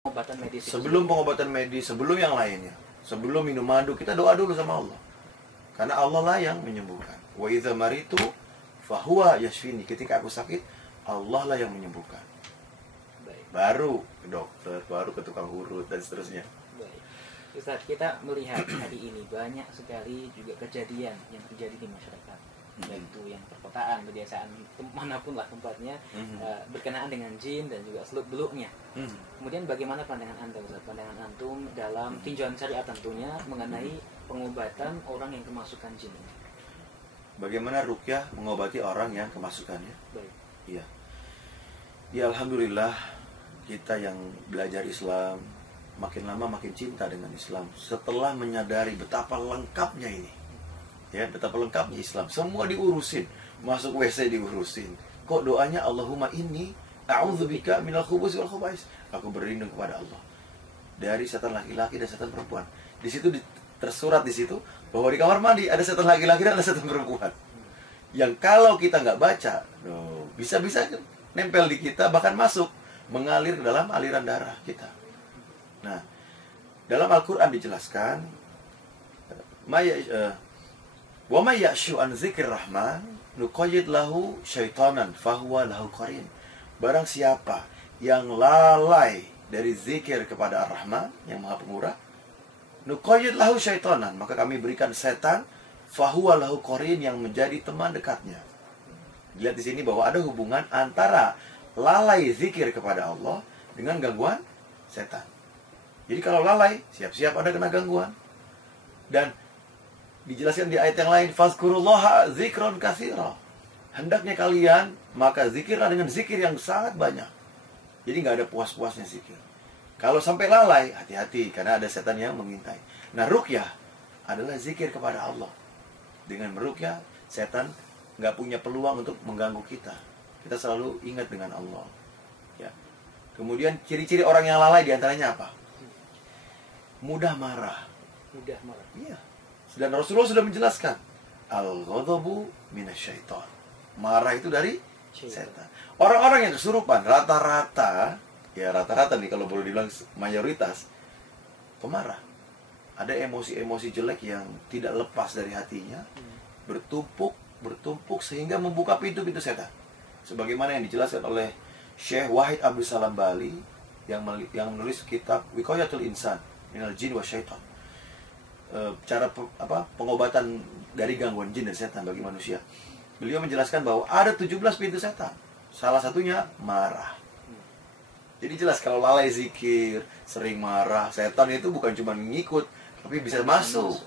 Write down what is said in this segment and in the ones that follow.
pengobatan medis. Sebelum pengobatan medis, sebelum yang lainnya, sebelum minum madu, kita doa dulu sama Allah. Karena Allah lah yang menyembuhkan. Wa idza maritu fahuwa yashfini. Ketika aku sakit, Allah lah yang menyembuhkan. Baik. Baru ke dokter, baru ke tukang urut dan seterusnya. Baik. Ustaz, kita melihat hari ini banyak sekali juga kejadian yang terjadi di masyarakat, baik itu yang perkotaan, pedesaan, manapun lah tempatnya, berkenaan dengan jin dan juga seluk-beluknya. Kemudian bagaimana pandangan Anda, Ustaz? Pandangan Antum dalam tinjauan syariat tentunya mengenai pengobatan orang yang kemasukan jin ini? Bagaimana ruqyah mengobati orang yang kemasukannya? Baik. Iya. Ya alhamdulillah, kita yang belajar Islam makin lama makin cinta dengan Islam setelah menyadari betapa lengkapnya ini. Ya, betapa lengkapnya Islam. Semua diurusin, masuk WC diurusin. Kok doanya Allahumma inni a'udzubika minal khubuthi wal khaba'is. Aku berlindung kepada Allah dari setan laki-laki dan setan perempuan. Di situ tersurat di situ bahwa di kamar mandi ada setan laki-laki dan ada setan perempuan. Yang kalau kita nggak baca, bisa-bisa nempel di kita, bahkan masuk, mengalir ke dalam aliran darah kita. Nah, dalam Al-Quran dijelaskan, wa may ya'shu an dzikrir rahman nuqayyid lahu syaitanan fahuwa lahu qarin. Barang siapa yang lalai dari zikir kepada Ar-Rahman yang Maha Pemurah, nuqayyid lahu syaitanan, maka kami berikan setan fahuwa lahu qarin yang menjadi teman dekatnya. Lihat di sini bahwa ada hubungan antara lalai zikir kepada Allah dengan gangguan setan. Jadi kalau lalai, siap-siap ada kena gangguan. Dan dijelaskan di ayat yang lain, fazkurullaha zikron katsira. Hendaknya kalian maka zikirlah dengan zikir yang sangat banyak. Jadi nggak ada puas-puasnya zikir. Kalau sampai lalai, hati-hati karena ada setan yang mengintai. Nah, ruqyah adalah zikir kepada Allah. Dengan meruqyah, setan nggak punya peluang untuk mengganggu kita. Kita selalu ingat dengan Allah. Ya. Kemudian ciri-ciri orang yang lalai diantaranya apa? Mudah marah. Mudah marah. Iya. Dan Rasulullah sudah menjelaskan, al-ghadabu minasyaiton. Marah itu dari setan. Orang-orang yang kesurupan rata-rata nih kalau boleh dibilang mayoritas pemarah. Ada emosi-emosi jelek yang tidak lepas dari hatinya, bertumpuk sehingga membuka pintu-pintu setan. Sebagaimana yang dijelaskan oleh Syekh Wahid Abdul Salam Bali yang menulis kitab Wiqayatul Insan minal Jin wa Syaitan. Cara pengobatan dari gangguan jin dan setan bagi manusia. Beliau menjelaskan bahwa ada 17 pintu setan. Salah satunya marah. Jadi jelas kalau lalai zikir, sering marah, setan itu bukan cuma ngikut, tapi bisa masuk.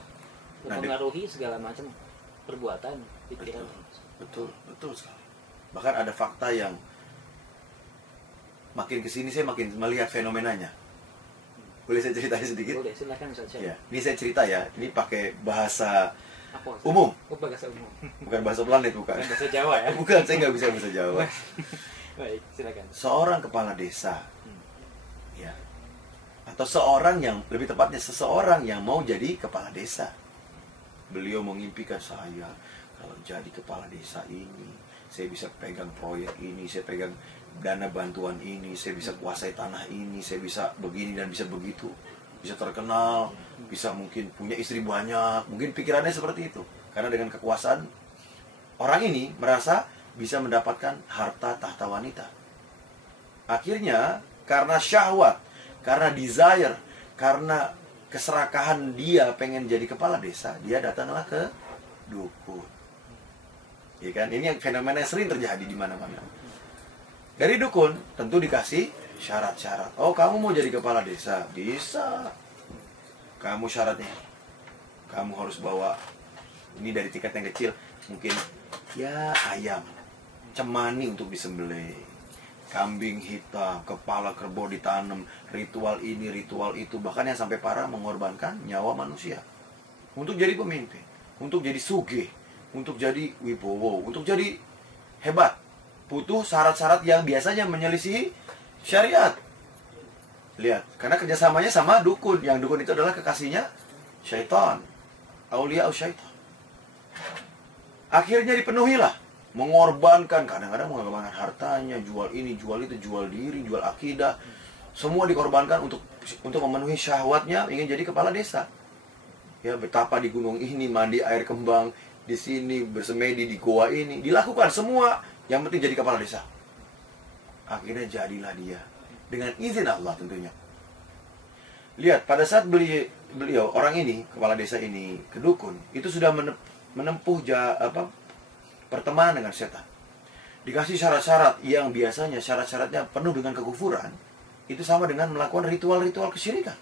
Mempengaruhi segala macam perbuatan, pikiran. Betul sekali. Bahkan ada fakta yang makin kesini saya makin melihat fenomenanya. Boleh saya ceritain sedikit? Boleh, silakan Ustaz. Ya, ini saya cerita ya. Ini pakai bahasa Apa, umum. Oh, bahasa umum. Bukan bahasa planet, bukan. Bukan bahasa Jawa ya? Bukan, saya nggak bisa bahasa Jawa. Baik, silakan. Seorang kepala desa, ya, atau seorang yang, lebih tepatnya seseorang yang mau jadi kepala desa. Beliau mengimpikan, saya kalau jadi kepala desa ini, saya bisa pegang proyek ini, saya pegang dana bantuan ini, saya bisa kuasai tanah ini, saya bisa begini dan bisa begitu, bisa terkenal, bisa mungkin punya istri banyak, mungkin pikirannya seperti itu. Karena dengan kekuasaan, orang ini merasa bisa mendapatkan harta tahta wanita. Akhirnya karena syahwat, karena desire, karena keserakahan dia pengen jadi kepala desa, dia datanglah ke dukun. Ya kan? Ini yang fenomena yang sering terjadi di mana-mana. Dari dukun tentu dikasih syarat-syarat. Oh, kamu mau jadi kepala desa? Bisa. Kamu syaratnya, kamu harus bawa, ini dari tingkat yang kecil, mungkin ya ayam cemani untuk disembelih, kambing hitam, kepala kerbau ditanam, ritual ini, ritual itu, bahkan yang sampai parah mengorbankan nyawa manusia untuk jadi pemimpin, untuk jadi sugih, untuk jadi wibowo, untuk jadi hebat. Butuh syarat-syarat yang biasanya menyelisihi syariat. Lihat, karena kerjasamanya sama dukun. Yang dukun itu adalah kekasihnya syaitan, aulia syaitan. Akhirnya dipenuhilah, mengorbankan, kadang-kadang mengorbankan hartanya, jual ini, jual itu, jual diri, jual akidah, semua dikorbankan untuk memenuhi syahwatnya, ingin jadi kepala desa. Ya, betapa di gunung ini mandi air kembang, di sini bersemedi di goa ini, dilakukan semua, yang penting jadi kepala desa. Akhirnya jadilah dia dengan izin Allah tentunya. Lihat, pada saat beliau orang ini, kepala desa ini ke dukun, itu sudah menempuh pertemanan dengan setan. Dikasih syarat-syarat yang biasanya syarat-syaratnya penuh dengan kekufuran, itu sama dengan melakukan ritual-ritual kesyirikan.